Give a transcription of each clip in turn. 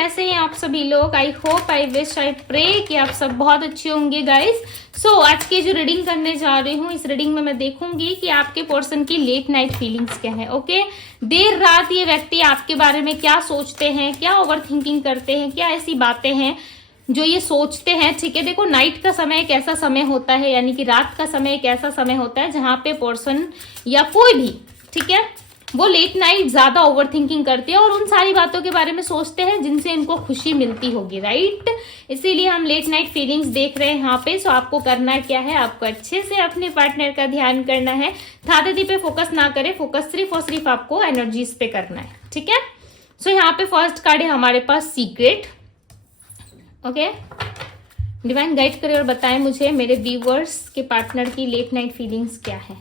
कैसे हैं आप सभी लोग? I hope, I wish, I pray कि आप सब बहुत अच्छे होंगे गाइस। सो आज की जो रीडिंग करने जा रही हूँ, इस रीडिंग में मैं देखूंगी कि आपके पर्सन की लेट नाइट फीलिंग्स क्या है। ओके, देर रात ये व्यक्ति आपके बारे में क्या सोचते हैं, क्या ओवर थिंकिंग करते हैं, क्या ऐसी बातें हैं जो ये सोचते हैं। ठीक है, देखो नाइट का समय एक ऐसा समय होता है, यानी कि रात का समय एक ऐसा समय होता है जहां पे पर्सन या कोई भी, ठीक है, वो लेट नाइट ज्यादा ओवर थिंकिंग करते हैं और उन सारी बातों के बारे में सोचते हैं जिनसे इनको खुशी मिलती होगी, राइट। इसीलिए हम लेट नाइट फीलिंग्स देख रहे हैं यहाँ पे। सो आपको करना क्या है, आपको अच्छे से अपने पार्टनर का ध्यान करना है। थादती पे फोकस ना करें, फोकस सिर्फ और सिर्फ आपको एनर्जीज पे करना है, ठीक है। सो यहाँ पे फर्स्ट कार्ड है हमारे पास सीक्रेट। ओके, डिवाइन गाइड करें और बताएं मुझे मेरे व्यूअर्स के पार्टनर की लेट नाइट फीलिंग्स क्या है।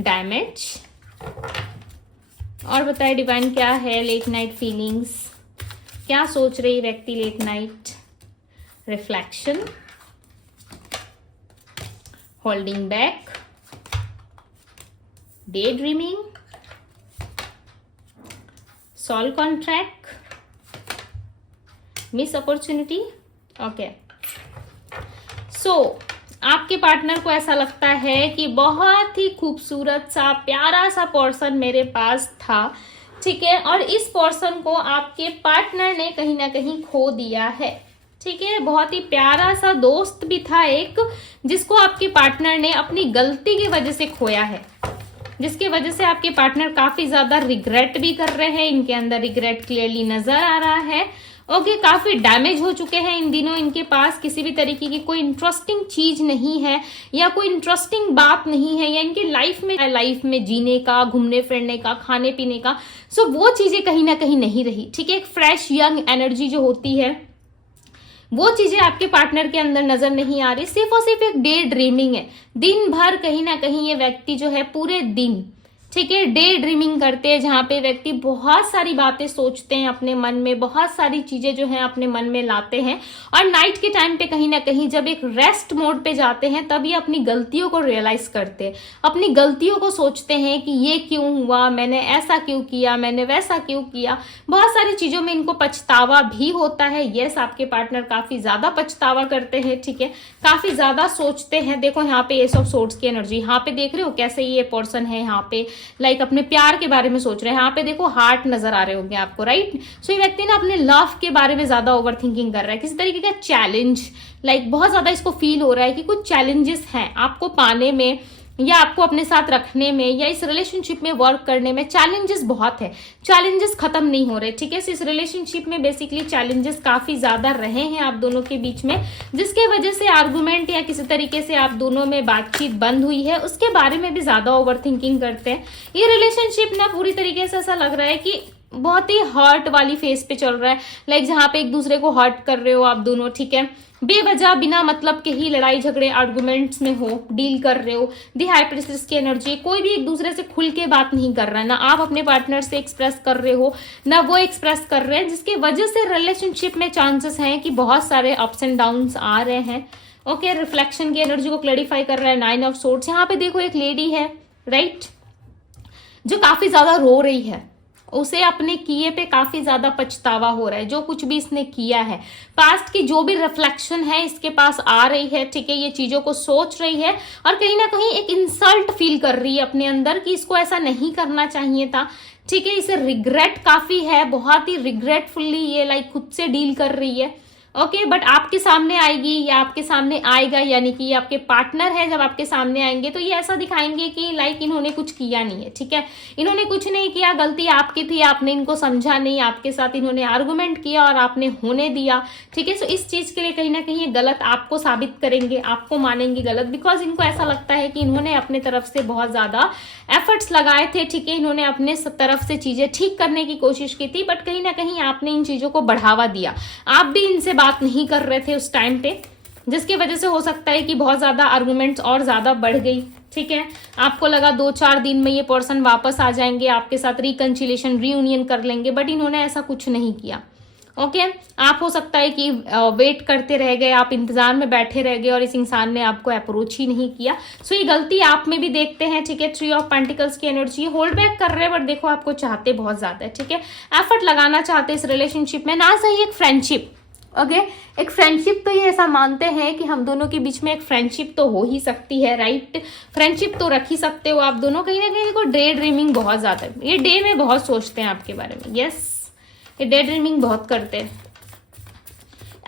डैमेज, और बताए डिवाइन क्या है लेट नाइट फीलिंग्स, क्या सोच रही व्यक्ति late night. Reflection, holding back, day dreaming, solve contract, miss opportunity. Okay, so आपके पार्टनर को ऐसा लगता है कि बहुत ही खूबसूरत सा प्यारा सा पर्सन मेरे पास था, ठीक है, और इस पर्सन को आपके पार्टनर ने कहीं ना कहीं खो दिया है, ठीक है। बहुत ही प्यारा सा दोस्त भी था एक, जिसको आपके पार्टनर ने अपनी गलती की वजह से खोया है, जिसकी वजह से आपके पार्टनर काफी ज्यादा रिग्रेट भी कर रहे हैं। इनके अंदर रिग्रेट क्लियरली नजर आ रहा है। ओके, काफी डैमेज हो चुके हैं इन दिनों। इनके पास किसी भी तरीके की कोई इंटरेस्टिंग चीज नहीं है या कोई इंटरेस्टिंग बात नहीं है, या इनकी लाइफ में जीने का, घूमने फिरने का, खाने पीने का, सो वो चीजें कहीं ना कहीं नहीं रही, ठीक है। एक फ्रेश यंग एनर्जी जो होती है वो चीजें आपके पार्टनर के अंदर नजर नहीं आ रही। सिर्फ और सिर्फ एक डे ड्रीमिंग है। दिन भर कहीं ना कहीं ये व्यक्ति जो है पूरे दिन, ठीक है, डे ड्रीमिंग करते हैं, जहां पे व्यक्ति बहुत सारी बातें सोचते हैं अपने मन में, बहुत सारी चीजें जो है अपने मन में लाते हैं, और नाइट के टाइम पे कहीं ना कहीं जब एक रेस्ट मोड पे जाते हैं तब ये अपनी गलतियों को रियलाइज करते हैं, अपनी गलतियों को सोचते हैं कि ये क्यों हुआ, मैंने ऐसा क्यों किया, मैंने वैसा क्यों किया। बहुत सारी चीजों में इनको पछतावा भी होता है। यस, आपके पार्टनर काफी ज्यादा पछतावा करते हैं, ठीक है, काफी ज्यादा सोचते हैं। देखो यहाँ पे एस ऑफ सोर्ड्स की एनर्जी, यहाँ पे देख रहे हो कैसे ये पर्सन है, यहाँ पे लाइक अपने प्यार के बारे में सोच रहे हैं। यहाँ पे देखो हार्ट नजर आ रहे होंगे आपको, राइट। सो ये व्यक्ति ना अपने लव के बारे में ज्यादा ओवर थिंकिंग कर रहा है। किसी तरीके का चैलेंज, लाइक बहुत ज्यादा इसको फील हो रहा है कि कुछ चैलेंजेस हैं आपको पाने में, या आपको अपने साथ रखने में, या इस रिलेशनशिप में वर्क करने में चैलेंजेस बहुत है। चैलेंजेस खत्म नहीं हो रहे, ठीक है। इस रिलेशनशिप में बेसिकली चैलेंजेस काफी ज्यादा रहे हैं आप दोनों के बीच में, जिसके वजह से आर्गुमेंट या किसी तरीके से आप दोनों में बातचीत बंद हुई है, उसके बारे में भी ज्यादा ओवर थिंकिंग करते हैं। ये रिलेशनशिप ना पूरी तरीके से ऐसा लग रहा है कि बहुत ही हर्ट वाली फेज पे चल रहा है, लाइक जहां पे एक दूसरे को हर्ट कर रहे हो आप दोनों, ठीक है, बेवजह बिना मतलब के ही लड़ाई झगड़े आर्गुमेंट्स में हो, डील कर रहे हो। दी हाई प्रिंसेस की एनर्जी, कोई भी एक दूसरे से खुल के बात नहीं कर रहा है, ना आप अपने पार्टनर से एक्सप्रेस कर रहे हो, ना वो एक्सप्रेस कर रहे हैं, जिसकी वजह से रिलेशनशिप में चांसेस हैं कि बहुत सारे अप्स एंड डाउन्स आ रहे हैं। ओके, रिफ्लेक्शन की एनर्जी को क्लैरिफाई कर रहा है 9 ऑफ सोर्ड्स। यहाँ पे देखो एक लेडी है, राइट, जो काफी ज्यादा रो रही है। उसे अपने किए पे काफी ज्यादा पछतावा हो रहा है, जो कुछ भी इसने किया है, पास्ट की जो भी रिफ्लेक्शन है इसके पास आ रही है, ठीक है। ये चीजों को सोच रही है और कहीं ना कहीं एक इंसल्ट फील कर रही है अपने अंदर कि इसको ऐसा नहीं करना चाहिए था, ठीक है। इसे रिग्रेट काफी है, बहुत ही रिग्रेटफुली ये लाइक खुद से डील कर रही है। ओके, बट आपके सामने आएगी या आपके सामने आएगा, यानी कि ये आपके पार्टनर है, जब आपके सामने आएंगे तो ये ऐसा दिखाएंगे कि लाइक इन्होंने कुछ किया नहीं है, ठीक है, इन्होंने कुछ नहीं किया, गलती आपकी थी, आपने इनको समझा नहीं, आपके साथ इन्होंने आर्गुमेंट किया और आपने होने दिया, ठीक है। सो इस चीज के लिए कहीं ना कहीं ये गलत आपको साबित करेंगे, आपको मानेंगे गलत, बिकॉज इनको ऐसा लगता है कि इन्होंने अपने तरफ से बहुत ज्यादा एफर्ट्स लगाए थे, ठीक है, इन्होंने अपने तरफ से चीजें ठीक करने की कोशिश की थी, बट कहीं ना कहीं आपने इन चीजों को बढ़ावा दिया। आप भी इनसे बात नहीं कर रहे थे उस टाइम पे, जिसकी वजह से हो सकता है कि बहुत ज्यादा आर्गुमेंट्स और ज्यादा बढ़ गई, ठीक है। आपको लगा 2-4 दिन में ये पर्सन वापस आ जाएंगे, आपके साथ रिकंसिलिएशन, रीयूनियन कर लेंगे, बट इन्होंने ऐसा कुछ नहीं किया। ओके आप हो सकता है कि वेट करते रह गए, आप इंतजार में बैठे रह गए और इस इंसान ने आपको अप्रोच ही नहीं किया। सो ये गलती आप में भी देखते हैं, ठीक है। 3 ऑफ पेंटिकल्स की एनर्जी होल्ड बैक कर रहे हैं, बट देखो आपको चाहते बहुत ज्यादा है, ठीक है। एफर्ट लगाना चाहते इस रिलेशनशिप में ना, सही एक फ्रेंडशिप, ओके एक फ्रेंडशिप तो ये ऐसा मानते हैं कि हम दोनों के बीच में एक फ्रेंडशिप तो हो ही सकती है, राइट। फ्रेंडशिप तो रख ही सकते हो आप दोनों। कहीं ना कहीं को डे ड्रीमिंग बहुत ज्यादा है, ये डे में बहुत सोचते हैं आपके बारे में, यस ये डे ड्रीमिंग बहुत करते हैं।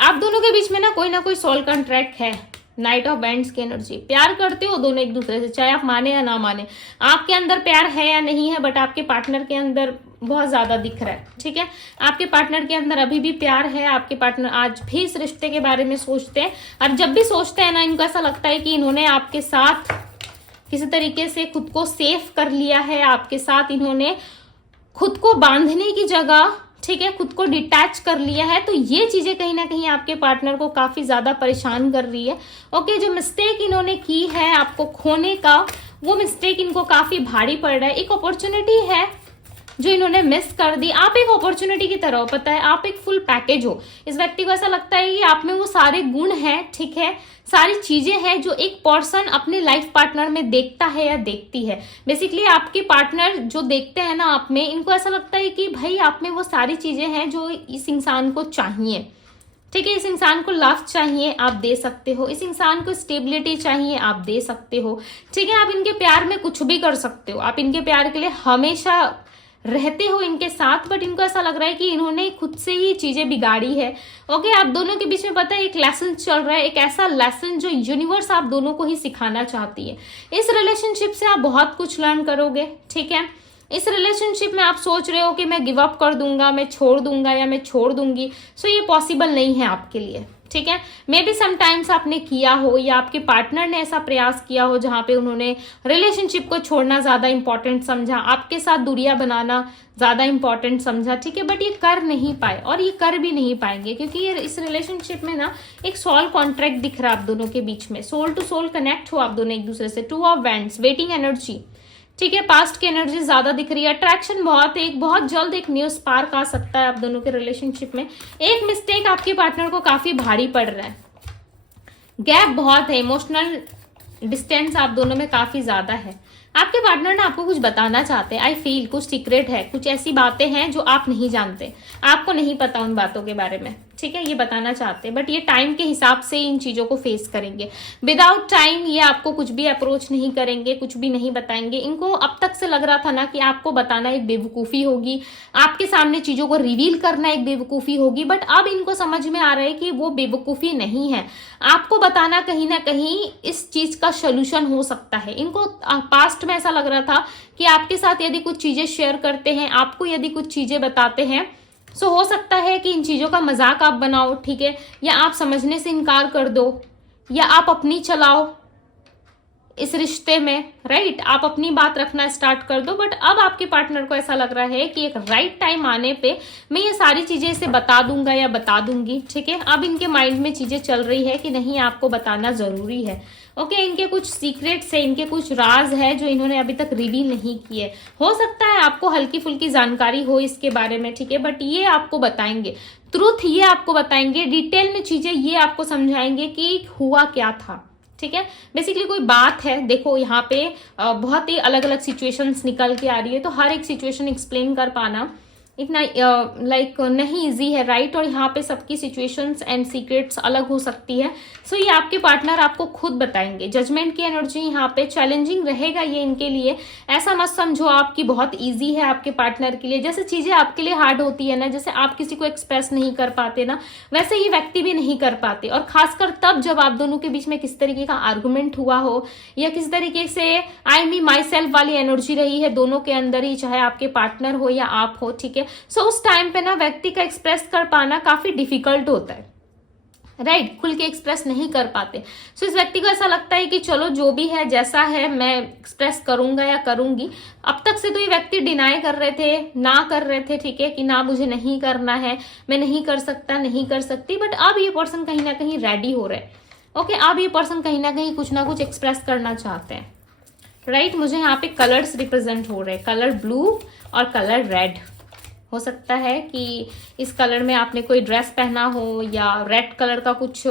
आप दोनों के बीच में ना कोई सोल कॉन्ट्रैक्ट है। नाइट ऑफ बैंड्स की एनर्जी, प्यार करते हो दोनों एक दूसरे से, चाहे आप माने या ना माने। आपके अंदर प्यार है या नहीं है, बट आपके पार्टनर के अंदर बहुत ज्यादा दिख रहा है, ठीक है। आपके पार्टनर के अंदर अभी भी प्यार है, आपके पार्टनर आज भी इस रिश्ते के बारे में सोचते हैं, और जब भी सोचते हैं ना, इनको ऐसा लगता है कि इन्होंने आपके साथ किसी तरीके से खुद को सेफ कर लिया है, आपके साथ इन्होंने खुद को बांधने की जगह, ठीक है, खुद को डिटैच कर लिया है। तो ये चीजें कहीं ना कहीं आपके पार्टनर को काफी ज्यादा परेशान कर रही है। ओके जो मिस्टेक इन्होंने की है आपको खोने का, वो मिस्टेक इनको काफी भारी पड़ रहा है। एक अपॉर्चुनिटी है जो इन्होंने मिस कर दी। आप एक अपॉर्चुनिटी की तरह हो, पता है आप एक फुल पैकेज हो। इस व्यक्ति को ऐसा लगता है कि आप में वो सारे गुण हैं, ठीक है, सारी चीजें हैं जो एक पर्सन अपने लाइफ पार्टनर में देखता है या देखती है। बेसिकली आपके पार्टनर जो देखते हैं ना आप में, इनको ऐसा लगता है कि भाई आप में वो सारी चीजें हैं जो इस इंसान को चाहिए, ठीक है। इस इंसान को लव चाहिए, आप दे सकते हो। इस इंसान को स्टेबिलिटी चाहिए, आप दे सकते हो, ठीक है। आप इनके प्यार में कुछ भी कर सकते हो, आप इनके प्यार के लिए हमेशा रहते हो इनके साथ, बट इनको ऐसा लग रहा है कि इन्होंने खुद से ही चीजें बिगाड़ी है। ओके आप दोनों के बीच में पता है एक लेसन चल रहा है, एक ऐसा लेसन जो यूनिवर्स आप दोनों को ही सिखाना चाहती है। इस रिलेशनशिप से आप बहुत कुछ लर्न करोगे, ठीक है। इस रिलेशनशिप में आप सोच रहे हो कि मैं गिव अप कर दूंगा, मैं छोड़ दूंगा या मैं छोड़ दूंगी, सो ये पॉसिबल नहीं है आपके लिए, ठीक है। मे बी समटाइम्स आपने किया हो या आपके पार्टनर ने ऐसा प्रयास किया हो जहां पे उन्होंने रिलेशनशिप को छोड़ना ज्यादा इंपॉर्टेंट समझा, आपके साथ दूरियां बनाना ज्यादा इंपॉर्टेंट समझा, ठीक है। बट ये कर नहीं पाए और ये कर भी नहीं पाएंगे, क्योंकि ये इस रिलेशनशिप में ना एक सोल कॉन्ट्रैक्ट दिख रहा है आप दोनों के बीच में। सोल टू सोल कनेक्ट हो आप दोनों एक दूसरे से। 2 ऑफ वैंड्स, वेटिंग एनर्जी, ठीक है। पास्ट की एनर्जी ज्यादा दिख रही है, अट्रैक्शन बहुत है, एक बहुत जल्द एक न्यू स्पार्क आ सकता है आप दोनों के रिलेशनशिप में। एक मिस्टेक आपके पार्टनर को काफी भारी पड़ रहा है, गैप बहुत है, इमोशनल डिस्टेंस आप दोनों में काफी ज्यादा है। आपके पार्टनर ना आपको कुछ बताना चाहते हैं, आई फील कुछ सीक्रेट है, कुछ ऐसी बातें हैं जो आप नहीं जानते, आपको नहीं पता उन बातों के बारे में, ठीक है। ये बताना चाहते हैं, बट ये टाइम के हिसाब से इन चीजों को फेस करेंगे। विदाउट टाइम ये आपको कुछ भी अप्रोच नहीं करेंगे, कुछ भी नहीं बताएंगे। इनको अब तक से लग रहा था ना कि आपको बताना एक बेवकूफी होगी, आपके सामने चीजों को रिवील करना एक बेवकूफी होगी, बट अब इनको समझ में आ रहा है कि वो बेवकूफी नहीं है। आपको बताना कहीं ना कहीं इस चीज का सोल्यूशन हो सकता है। इनको पास्ट में ऐसा लग रहा था कि आपके साथ यदि कुछ चीजें शेयर करते हैं, आपको यदि कुछ चीजें बताते हैं, सो हो सकता है कि इन चीजों का मजाक आप बनाओ, ठीक है, या आप समझने से इनकार कर दो, या आप अपनी चलाओ इस रिश्ते में, राइट। आप अपनी बात रखना स्टार्ट कर दो। बट अब आपके पार्टनर को ऐसा लग रहा है कि एक राइट टाइम आने पे मैं ये सारी चीजें इसे बता दूंगा या बता दूंगी, ठीक है। अब इनके माइंड में चीजें चल रही है कि नहीं आपको बताना जरूरी है। ओके इनके कुछ सीक्रेट्स है, इनके कुछ राज है जो इन्होंने अभी तक रिवील नहीं किए। हो सकता है आपको हल्की फुल्की जानकारी हो इसके बारे में, ठीक है, बट ये आपको बताएंगे ट्रूथ, ये आपको बताएंगे डिटेल में चीजें, ये आपको समझाएंगे कि हुआ क्या था, ठीक है। बेसिकली कोई बात है, देखो यहाँ पे बहुत ही अलग अलग सिचुएशंस निकल के आ रही है, तो हर एक सिचुएशन एक्सप्लेन कर पाना इतना लाइक नहीं इजी है, राइट। और यहाँ पे सबकी सिचुएशंस एंड सीक्रेट्स अलग हो सकती है। सो ये आपके पार्टनर आपको खुद बताएंगे। जजमेंट की एनर्जी यहाँ पे चैलेंजिंग रहेगा ये इनके लिए। ऐसा मत समझो आपकी बहुत इजी है आपके पार्टनर के लिए। जैसे चीजें आपके लिए हार्ड होती है ना, जैसे आप किसी को एक्सप्रेस नहीं कर पाते ना, वैसे ये व्यक्ति भी नहीं कर पाते। और खासकर तब जब आप दोनों के बीच में किस तरीके का आर्गुमेंट हुआ हो या किस तरीके से आई मी माई सेल्फ वाली एनर्जी रही है दोनों के अंदर ही, चाहे आपके पार्टनर हो या आप हो, ठीक है। सो उस टाइम पे ना व्यक्ति का एक्सप्रेस कर पाना काफी डिफिकल्ट होता है, राइट। खुल के एक्सप्रेस नहीं कर पाते। सो इस व्यक्ति को ऐसा लगता है कि चलो जो भी है जैसा है मैं एक्सप्रेस करूंगा या करूंगी। अब तक से तो ये व्यक्ति डिनाई कर रहे थे, ना कर रहे थे, ठीक है, कि ना मुझे नहीं करना है, मैं नहीं कर सकता, नहीं कर सकती। बट अब ये पर्सन कहीं ना कहीं रेडी हो रहे हैं। ओके अब ये पर्सन कहीं ना कुछ एक्सप्रेस करना चाहते हैं, राइट। मुझे यहाँ पे कलर्स रिप्रेजेंट हो रहे हैं, कलर ब्लू और कलर रेड, हो सकता है कि इस कलर में आपने कोई ड्रेस पहना हो या रेड कलर का कुछ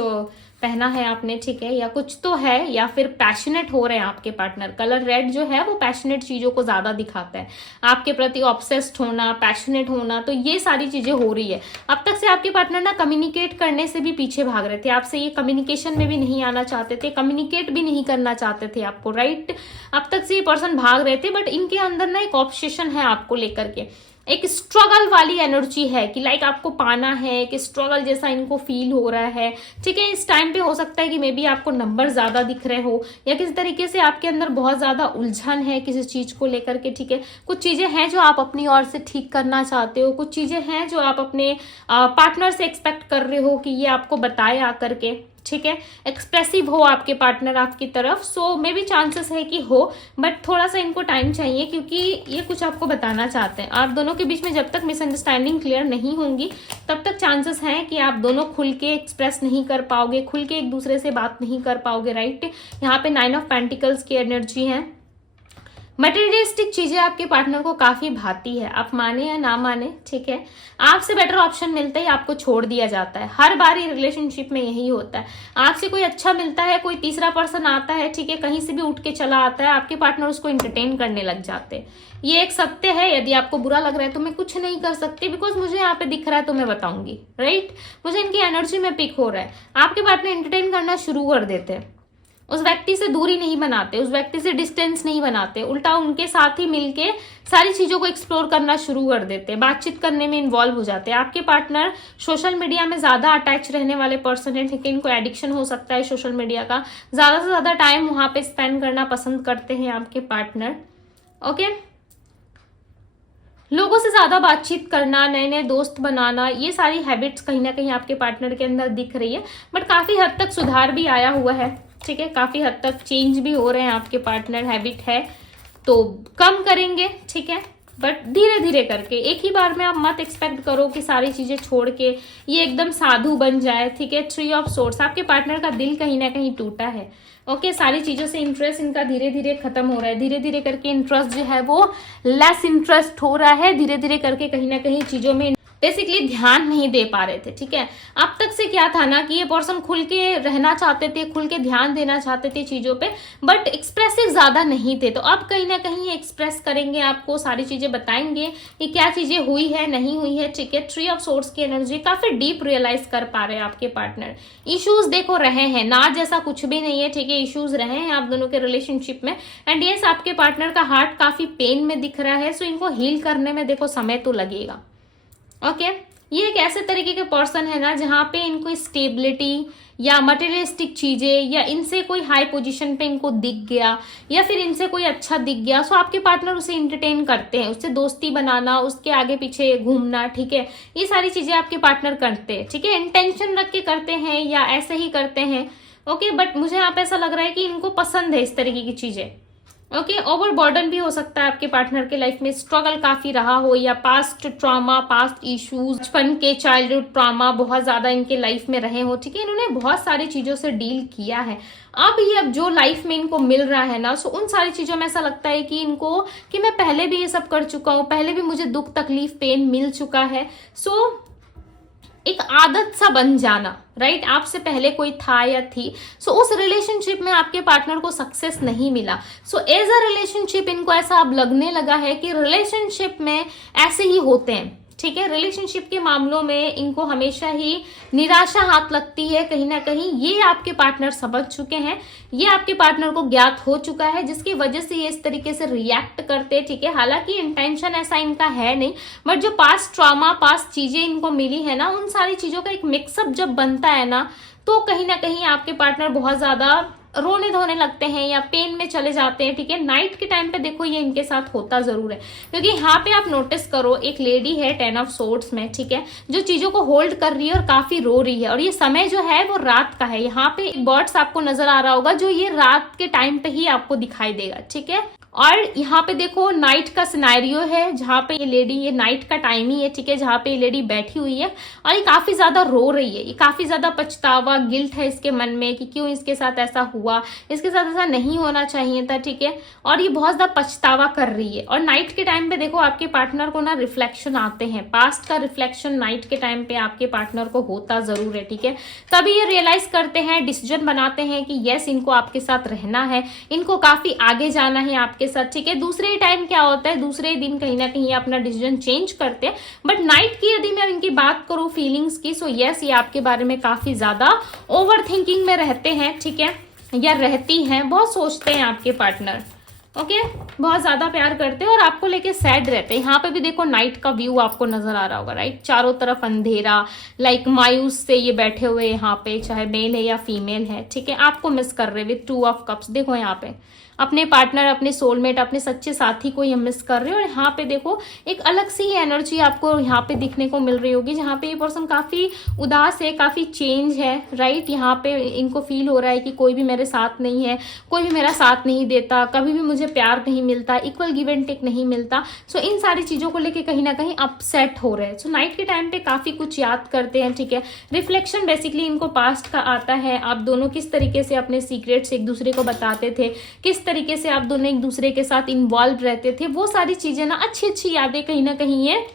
पहना है आपने, ठीक है, या कुछ तो है, या फिर पैशनेट हो रहे हैं आपके पार्टनर। कलर रेड जो है वो पैशनेट चीजों को ज्यादा दिखाता है, आपके प्रति ऑब्सेस्ड होना, पैशनेट होना, तो ये सारी चीजें हो रही है। अब तक से आपके पार्टनर ना कम्युनिकेट करने से भी पीछे भाग रहे थे, आपसे ये कम्युनिकेशन में भी नहीं आना चाहते थे, कम्युनिकेट भी नहीं करना चाहते थे आपको, राइट। अब तक से ये पर्सन भाग रहे थे, बट इनके अंदर ना एक ऑब्सेशन है आपको लेकर के, एक स्ट्रगल वाली एनर्जी है कि लाइक आपको पाना है, कि स्ट्रगल जैसा इनको फील हो रहा है, ठीक है। इस टाइम पे हो सकता है कि मे बी आपको नंबर ज्यादा दिख रहे हो, या किसी तरीके से आपके अंदर बहुत ज्यादा उलझन है किसी चीज को लेकर के, ठीक है। कुछ चीजें हैं जो आप अपनी ओर से ठीक करना चाहते हो, कुछ चीजें हैं जो आप अपने पार्टनर से एक्सपेक्ट कर रहे हो कि ये आपको बताए आकर के, ठीक है। एक्सप्रेसिव हो आपके पार्टनर आपकी तरफ, सो मे भी चांसेस है कि हो, बट थोड़ा सा इनको टाइम चाहिए, क्योंकि ये कुछ आपको बताना चाहते हैं। आप दोनों के बीच में जब तक मिसअंडरस्टैंडिंग क्लियर नहीं होंगी तब तक चांसेस हैं कि आप दोनों खुल के एक्सप्रेस नहीं कर पाओगे, खुल के एक दूसरे से बात नहीं कर पाओगे, राइट। यहाँ पे 9 ऑफ पेंटिकल्स की एनर्जी है। मटेरियलिस्टिक चीजें आपके पार्टनर को काफी भाती है, आप माने या ना माने, ठीक है। आपसे बेटर ऑप्शन मिलता ही आपको छोड़ दिया जाता है, हर बार ही रिलेशनशिप में यही होता है। आपसे कोई अच्छा मिलता है, कोई तीसरा पर्सन आता है, ठीक है, कहीं से भी उठ के चला आता है, आपके पार्टनर उसको एंटरटेन करने लग जाते हैं। ये एक सत्य है। यदि आपको बुरा लग रहा है तो मैं कुछ नहीं कर सकती, बिकॉज मुझे यहाँ पे दिख रहा है तो मैं बताऊंगी, राइट। मुझे इनकी एनर्जी में पिक हो रहा है। आपके पार्टनर एंटरटेन करना शुरू कर देते हैं, उस व्यक्ति से दूरी नहीं बनाते, उस व्यक्ति से डिस्टेंस नहीं बनाते, उल्टा उनके साथ ही मिलके सारी चीजों को एक्सप्लोर करना शुरू कर देते हैं, बातचीत करने में इन्वॉल्व हो जाते हैं। आपके पार्टनर सोशल मीडिया में ज्यादा अटैच रहने वाले पर्सन है, ठीक है। इनको एडिक्शन हो सकता है सोशल मीडिया का, ज्यादा से ज्यादा टाइम वहां पे स्पेंड करना पसंद करते हैं आपके पार्टनर, ओके। लोगों से ज्यादा बातचीत करना, नए नए दोस्त बनाना, ये सारी हैबिट्स कहीं ना कहीं आपके पार्टनर के अंदर दिख रही है, बट काफी हद तक सुधार भी आया हुआ है, ठीक है। काफी हद तक चेंज भी हो रहे हैं आपके पार्टनर, हैबिट है तो कम करेंगे, ठीक है, बट धीरे धीरे करके। एक ही बार में आप मत एक्सपेक्ट करो कि सारी चीजें छोड़ के ये एकदम साधु बन जाए, ठीक है। 3 ऑफ सोर्ड्स, आपके पार्टनर का दिल कहीं ना कहीं टूटा है, ओके। सारी चीजों से इंटरेस्ट इनका धीरे धीरे खत्म हो रहा है, धीरे धीरे करके इंटरेस्ट जो है वो लेस इंटरेस्ट हो रहा है, धीरे धीरे करके कहीं ना कहीं चीजों में बेसिकली ध्यान नहीं दे पा रहे थे, ठीक है। अब तक से क्या था ना कि ये पर्सन खुल के रहना चाहते थे, खुल के ध्यान देना चाहते थे चीजों पे, बट एक्सप्रेसिव ज्यादा नहीं थे। तो अब कहीं ना कहीं एक्सप्रेस करेंगे, आपको सारी चीजें बताएंगे कि क्या चीजें हुई है नहीं हुई है, ठीक है। 3 ऑफ सोर्ड्स की एनर्जी काफी डीप रियलाइज कर पा रहे हैं आपके पार्टनर। इश्यूज देखो रहे हैं ना, जैसा कुछ भी नहीं है, ठीक है। इश्यूज रहे हैं आप दोनों के रिलेशनशिप में, एंड यस आपके पार्टनर का हार्ट काफी पेन में दिख रहा है, सो इनको हील करने में देखो समय तो लगेगा, ओके। ये एक ऐसे तरीके के पर्सन है ना जहां पे इनको स्टेबिलिटी या मटेरियलिस्टिक चीजें या इनसे कोई हाई पोजीशन पे इनको दिख गया या फिर इनसे कोई अच्छा दिख गया, सो आपके पार्टनर उसे एंटरटेन करते हैं, उससे दोस्ती बनाना, उसके आगे पीछे घूमना, ठीक है। ये सारी चीजें आपके पार्टनर करते हैं, ठीक है। इंटेंशन रख के करते हैं या ऐसे ही करते हैं, ओके। बट मुझे यहाँ पे ऐसा लग रहा है कि इनको पसंद है इस तरीके की चीजें, ओके। ओवर बर्डन भी हो सकता है आपके पार्टनर के लाइफ में, स्ट्रगल काफी रहा हो, या पास्ट ट्रॉमा, पास्ट इश्यूज, बचपन के चाइल्डहुड ट्रॉमा बहुत ज्यादा इनके लाइफ में रहे हो, ठीक है। इन्होंने बहुत सारी चीजों से डील किया है। अब जो लाइफ में इनको मिल रहा है ना, सो उन सारी चीजों में ऐसा लगता है कि इनको कि मैं पहले भी ये सब कर चुका हूँ, पहले भी मुझे दुख तकलीफ पेन मिल चुका है, सो एक आदत सा बन जाना, राइट। आपसे पहले कोई था या थी, सो उस रिलेशनशिप में आपके पार्टनर को सक्सेस नहीं मिला, सो एज अ रिलेशनशिप इनको ऐसा अब लगने लगा है कि रिलेशनशिप में ऐसे ही होते हैं, ठीक है। रिलेशनशिप के मामलों में इनको हमेशा ही निराशा हाथ लगती है कहीं ना कहीं। ये आपके पार्टनर समझ चुके हैं, ये आपके पार्टनर को ज्ञात हो चुका है, जिसकी वजह से ये इस तरीके से रिएक्ट करते हैं, ठीक है। हालांकि इंटेंशन ऐसा इनका है नहीं, बट जो पास्ट ट्रॉमा, पास्ट चीजें इनको मिली है ना, उन सारी चीजों का एक मिक्सअप जब बनता है ना, तो कहीं ना कहीं आपके पार्टनर बहुत ज्यादा रोने धोने लगते हैं या पेन में चले जाते हैं, ठीक है। नाइट के टाइम पे देखो ये इनके साथ होता जरूर है, क्योंकि यहाँ पे आप नोटिस करो एक लेडी है 10 ऑफ सोर्ड्स में, ठीक है, जो चीजों को होल्ड कर रही है और काफी रो रही है, और ये समय जो है वो रात का है। यहाँ पे बर्ड्स आपको नजर आ रहा होगा, जो ये रात के टाइम पे ही आपको दिखाई देगा, ठीक है। और यहाँ पे देखो नाइट का सिनेरियो है, जहाँ पे ये लेडी, ये नाइट का टाइम ही है, ठीक है, जहाँ पे ये लेडी बैठी हुई है और ये काफी ज्यादा रो रही है। ये काफी ज्यादा पछतावा, गिल्ट है इसके मन में कि क्यों इसके साथ ऐसा हुआ, इसके साथ ऐसा नहीं होना चाहिए था, ठीक है, और ये बहुत ज्यादा पछतावा कर रही है। और नाइट के टाइम पे देखो आपके पार्टनर को ना रिफ्लेक्शन आते हैं, पास्ट का रिफ्लेक्शन नाइट के टाइम पे आपके पार्टनर को होता जरूर है, ठीक है। तभी ये रियलाइज करते हैं, डिसीजन बनाते हैं कि यस इनको आपके साथ रहना है, इनको काफी आगे जाना है आपके साथ, ठीक है। दूसरे टाइम क्या होता है, दूसरे दिन कहीं ना कहीं अपना डिसीजन चेंज करते हैं, बट नाइट की यदि मैं इनकी बात करूं फीलिंग्स की, सो यस ये आपके बारे में काफी ज्यादा ओवर थिंकिंग में रहते हैं, ठीक है, या रहती हैं, बहुत सोचते हैं आपके पार्टनर, ओके, बहुत ज्यादा प्यार करते हैं और आपको लेके सैड रहते हैं। यहाँ पे भी देखो नाइट का व्यू आपको नजर आ रहा होगा, राइट, चारों तरफ अंधेरा, लाइक मायूस से ये बैठे हुए यहाँ पे, चाहे मेल है या फीमेल है, ठीक है, आपको मिस कर रहे विद 2 ऑफ कप्स। देखो यहाँ पे अपने पार्टनर, अपने सोलमेट, अपने सच्चे साथी को ये मिस कर रहे हो। और यहाँ पे देखो एक अलग सी एनर्जी आपको यहाँ पे दिखने को मिल रही होगी, जहाँ पे ये पर्सन काफी उदास है, काफी चेंज है, राइट। यहाँ पे इनको फील हो रहा है कि कोई भी मेरे साथ नहीं है, कोई भी मेरा साथ नहीं देता, कभी भी मुझे प्यार नहीं मिलता, इक्वल गिव एंड टेक नहीं मिलता। सो इन सारी चीजों को लेके कहीं ना कहीं अपसेट हो रहे हैं। सो नाइट के टाइम पे काफी कुछ याद करते हैं, ठीक है। रिफ्लेक्शन बेसिकली इनको पास्ट का आता है, आप दोनों किस तरीके से अपने सीक्रेट्स एक दूसरे को बताते थे, किस तरीके से आप दोनों एक दूसरे के साथ इन्वॉल्व रहते थे, वो सारी चीजें ना, अच्छी अच्छी यादें कहीं ना कहीं ये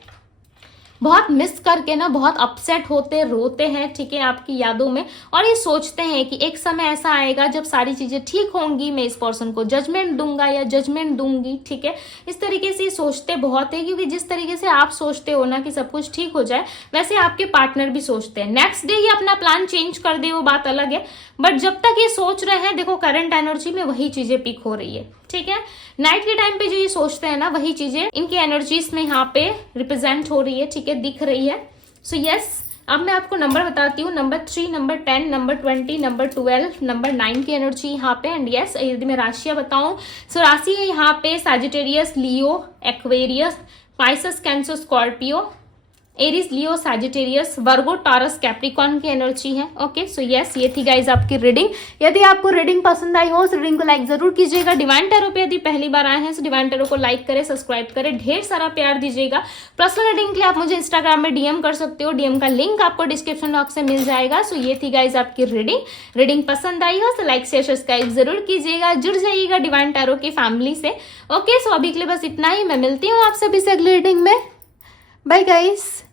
बहुत मिस करके ना बहुत अपसेट होते, रोते हैं, ठीक है, आपकी यादों में। और ये सोचते हैं कि एक समय ऐसा आएगा जब सारी चीजें ठीक होंगी, मैं इस पर्सन को जजमेंट दूंगा या जजमेंट दूंगी, ठीक है। इस तरीके से सोचते बहुत है, क्योंकि जिस तरीके से आप सोचते हो ना कि सब कुछ ठीक हो जाए, वैसे आपके पार्टनर भी सोचते हैं। नेक्स्ट डे ही अपना प्लान चेंज कर दे वो बात अलग है, बट जब तक ये सोच रहे हैं, देखो करंट एनर्जी में वही चीजें पिक हो रही है, ठीक है। नाइट के टाइम पे जो ये सोचते हैं ना, वही चीजें इनकी एनर्जीज में यहाँ पे रिप्रेजेंट हो रही है, ठीक है, दिख रही है। सो यस, अब मैं आपको नंबर बताती हूँ, number 3, number 10, number 20, number 12, number 9 की एनर्जी यहाँ पे। एंड यस, यदि मैं राशियां बताऊं, सो राशि है यहाँ पे Sagittarius, Leo, Aquarius, Pisces, Cancer, Scorpio, Aries, Leo, Sagittarius, Virgo, Taurus, Capricorn की एनर्जी है। ओके, सो यस, ये थी गाइज आपकी रीडिंग। यदि आपको रीडिंग पसंद आई हो, इस रीडिंग को लाइक जरूर कीजिएगा। डिवाइन टैरो पे यदि पहली बार आए हैं तो डिवाइन टैरो को लाइक करें, सब्सक्राइब करें, ढेर सारा प्यार दीजिएगा। पर्सनल रीडिंग के लिए आप मुझे इंस्टाग्राम में डीएम कर सकते हो, डीएम का लिंक आपको डिस्क्रिप्शन बॉक्स में मिल जाएगा। सो ये थी गाइज आपकी रीडिंग पसंद आई हो तो लाइक शेयर सब्सक्राइब जरूर कीजिएगा, जुड़ जाइएगा डिवाइन टैरो की फैमिली से। ओके, सो अभी के लिए बस इतना ही, मैं मिलती हूँ आप सभी से अगली रीडिंग में। Bye guys.